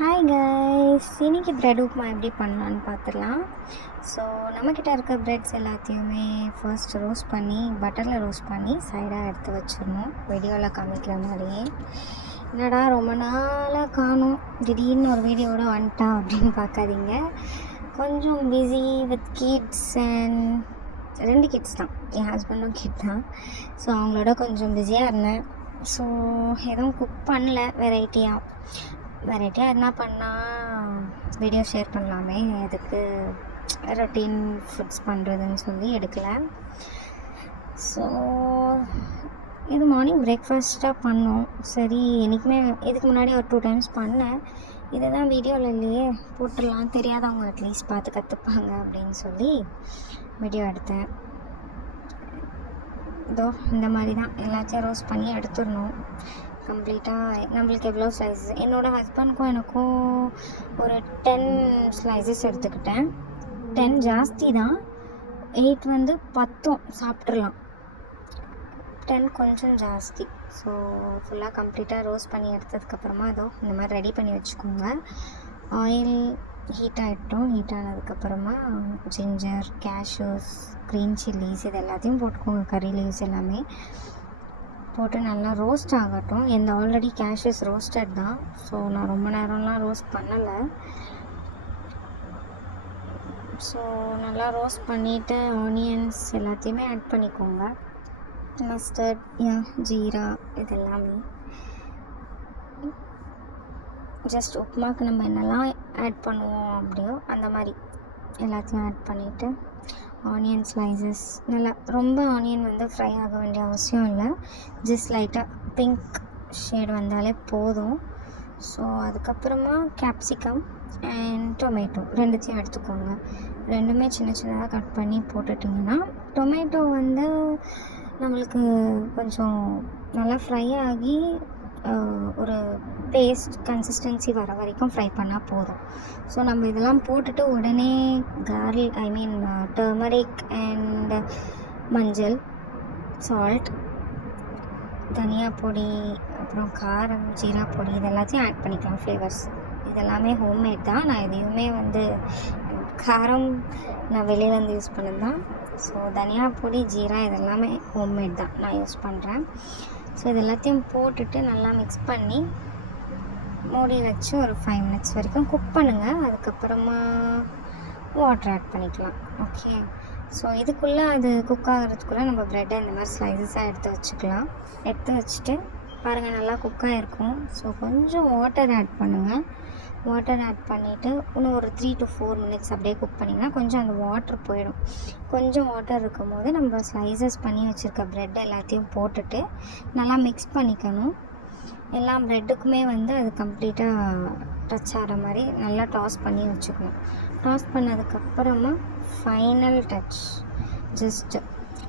Hi guys, இன்னைக்கு bread upma எப்படி பண்ணலான்னு பார்த்துடலாம். ஸோ நம்மக்கிட்ட இருக்க ப்ரெட்ஸ் எல்லாத்தையுமே ஃபர்ஸ்ட் ரோஸ்ட் பண்ணி பட்டரில் ரோஸ்ட் பண்ணி சைடாக எடுத்து வச்சிடணும். வீடியோவில் காமிக்கிற மாதிரியே. என்னடா ரொம்ப நாளாக காணும், திடீர்னு ஒரு வீடியோட வந்துட்டா அப்படின்னு பார்க்காதீங்க. கொஞ்சம் busy with kids and 2 kids தான், என் ஹஸ்பண்டும் கிட் தான். ஸோ அவங்களோட கொஞ்சம் பிஸியாக இருந்தேன். ஸோ எதுவும் குக் பண்ணல. வெரைட்டியாக என்ன பண்ணால் வீடியோ ஷேர் பண்ணலாமே, எதுக்கு ரொட்டீன் ஃபுட்ஸ் பண்ணுறதுன்னு சொல்லி எடுக்கலை. ஸோ இது மார்னிங் பிரேக்ஃபாஸ்ட்டாக பண்ணோம். சரி, என்றைக்குமே இதுக்கு முன்னாடி ஒரு 2 டைம்ஸ் பண்ணேன். இதை தான் வீடியோவில் இல்லையே போட்டுடலாம், தெரியாதவங்க அட்லீஸ்ட் பார்த்து கற்றுப்பாங்க அப்படின்னு சொல்லி வீடியோ எடுத்தேன். இதோ இந்த மாதிரி தான் எல்லாத்தையும் ரோஸ்ட் பண்ணி எடுத்துடணும் கம்ப்ளீட்டாக. நம்மளுக்கு எவ்வளோ ஸ்லைஸஸ், என்னோடய ஹஸ்பண்ட்க்கும் எனக்கும் ஒரு 10 ஸ்லைசஸ் எடுத்துக்கிட்டேன். 10 ஜாஸ்தி தான், 8 வந்து 10 சாப்பிட்றலாம், 10 கொஞ்சம் ஜாஸ்தி. ஸோ ஃபுல்லாக கம்ப்ளீட்டாக ரோஸ்ட் பண்ணி எடுத்ததுக்கப்புறமா இதோ இந்த மாதிரி ரெடி பண்ணி வச்சுக்கோங்க. ஆயில் ஹீட் ஆகிட்டோம். ஹீட் ஆனதுக்கப்புறமா ஜிஞ்சர், கேஷ்யூஸ், க்ரீன் சில்லிஸ் இது எல்லாத்தையும் போட்டுக்கோங்க. கறி லீவ்ஸ் எல்லாமே போட்டு நல்லா ரோஸ்ட் ஆகட்டும். எந்த ஆல்ரெடி கேஷ்யூஸ் ரோஸ்டட் தான். ஸோ நான் ரொம்ப நேரம்லாம் ரோஸ்ட் பண்ணலை. ஸோ நல்லா ரோஸ்ட் பண்ணிவிட்டு ஆனியன்ஸ் எல்லாத்தையுமே ஆட் பண்ணிக்கோங்க. மஸ்டர்ட், ஜீரா இது எல்லாமே. ஜஸ்ட் உப்புமாக்கு நம்ம என்னெல்லாம் ஆட் பண்ணுவோம் அப்படியோ அந்த மாதிரி எல்லாத்தையும் ஆட் பண்ணிவிட்டு ஆனியன் ஸ்லைசஸ் நல்லா, ரொம்ப ஆனியன் வந்து ஃப்ரை ஆக வேண்டிய அவசியம் இல்லை. ஜஸ்ட் லைட்டாக பிங்க் ஷேட் வந்தாலே போதும். ஸோ அதுக்கப்புறமா கேப்சிகம் அண்ட் டொமேட்டோ ரெண்டுத்தையும் எடுத்துக்கோங்க. ரெண்டுமே சின்ன சின்னதாக கட் பண்ணி போட்டுட்டிங்கன்னா, டொமேட்டோ வந்து நம்மளுக்கு கொஞ்சம் நல்லா ஃப்ரை ஆகி ஒரு பேஸ்ட் கன்சிஸ்டன்சி வர வரைக்கும் ஃப்ரை பண்ணால் போதும். ஸோ நம்ம இதெல்லாம் போட்டுட்டு உடனே டர்மரிக் அண்ட் மஞ்சள், சால்ட், தனியா பொடி, அப்புறம் காரம், ஜீரா பொடி இது எல்லாத்தையும் ஆட் பண்ணிக்கலாம். ஃப்ளேவர்ஸ் இதெல்லாமே ஹோம்மேட் தான். நான் எதையுமே வந்து காரம் நான் வெளியிலேருந்து யூஸ் பண்ணது தான். ஸோ தனியா பொடி, ஜீரா இதெல்லாமே ஹோம்மேட் தான் நான் யூஸ் பண்ணுறேன். ஸோ இது எல்லாத்தையும் போட்டுட்டு நல்லா மிக்ஸ் பண்ணி மூடி வச்சு ஒரு 5 மினிட்ஸ் வரைக்கும் குக் பண்ணுங்கள். அதுக்கப்புறமா வாட்டர் ஆட் பண்ணிக்கலாம். ஓகே, ஸோ இதுக்குள்ளே அது குக் ஆகிறதுக்குள்ளே நம்ம ப்ரெட்டை இந்த மாதிரி ஸ்லைசஸாக எடுத்து வச்சுக்கலாம். எடுத்து வச்சுட்டு பாருங்கள், நல்லா குக்காக இருக்கும். ஸோ கொஞ்சம் வாட்டர் ஆட் பண்ணுங்கள். வாட்டர் ஆட் பண்ணிவிட்டு இன்னும் ஒரு 3 to 4 மினிட்ஸ் அப்படியே குக் பண்ணிங்கன்னா கொஞ்சம் அந்த வாட்டர் போயிடும். கொஞ்சம் வாட்டர் இருக்கும் போது நம்ம ஸ்லைசஸ் பண்ணி வச்சுருக்க ப்ரெட் எல்லாத்தையும் போட்டுட்டு நல்லா மிக்ஸ் பண்ணிக்கணும். எல்லா ப்ரெட்டுக்குமே வந்து அது கம்ப்ளீட்டாக டச் ஆகிற மாதிரி நல்லா டாஸ் பண்ணி வச்சுக்கணும். டாஸ் பண்ணதுக்கப்புறமா ஃபைனல் டச் ஜஸ்ட்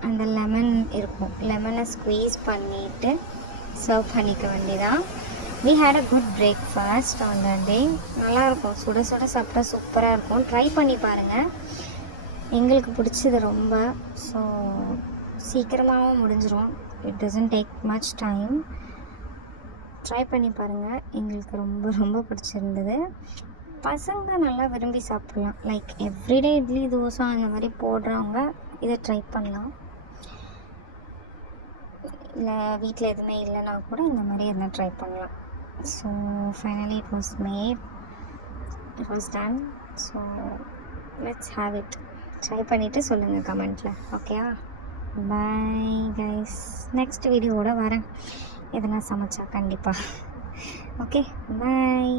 அந்த லெமன் இருக்கும், லெமனை ஸ்க்வீஸ் பண்ணிவிட்டு சர்வ் பண்ணிக்க வேண்டியதான். We had a good breakfast on that day. நல்லாயிருக்கும், சுட சுட சாப்பிட்டா சூப்பராக இருக்கும். ட்ரை பண்ணி பாருங்கள், எங்களுக்கு பிடிச்சது ரொம்ப. ஸோ சீக்கிரமாகவும் முடிஞ்சிடும். It doesn't take much time. Try பண்ணி பாருங்கள், எங்களுக்கு ரொம்ப ரொம்ப பிடிச்சிருந்தது. பசங்க நல்லா விரும்பி சாப்பிட்லாம். லைக் எவ்ரிடே இட்லி தோசை அந்த மாதிரி போடுறவங்க இதை ட்ரை பண்ணலாம். இல்லை வீட்டில் எதுவுமே இல்லைன்னா கூட இந்த மாதிரி எதனா ட்ரை பண்ணலாம். So finally it was made, it was done. So let's have it. Try பண்ணிவிட்டு சொல்லுங்கள் கமெண்ட்டில். ஓகேவா? பாய் கைஸ், நெக்ஸ்ட் வீடியோவோட வரேன் எதனா சமைச்சா கண்டிப்பாக. ஓகே, பாய்.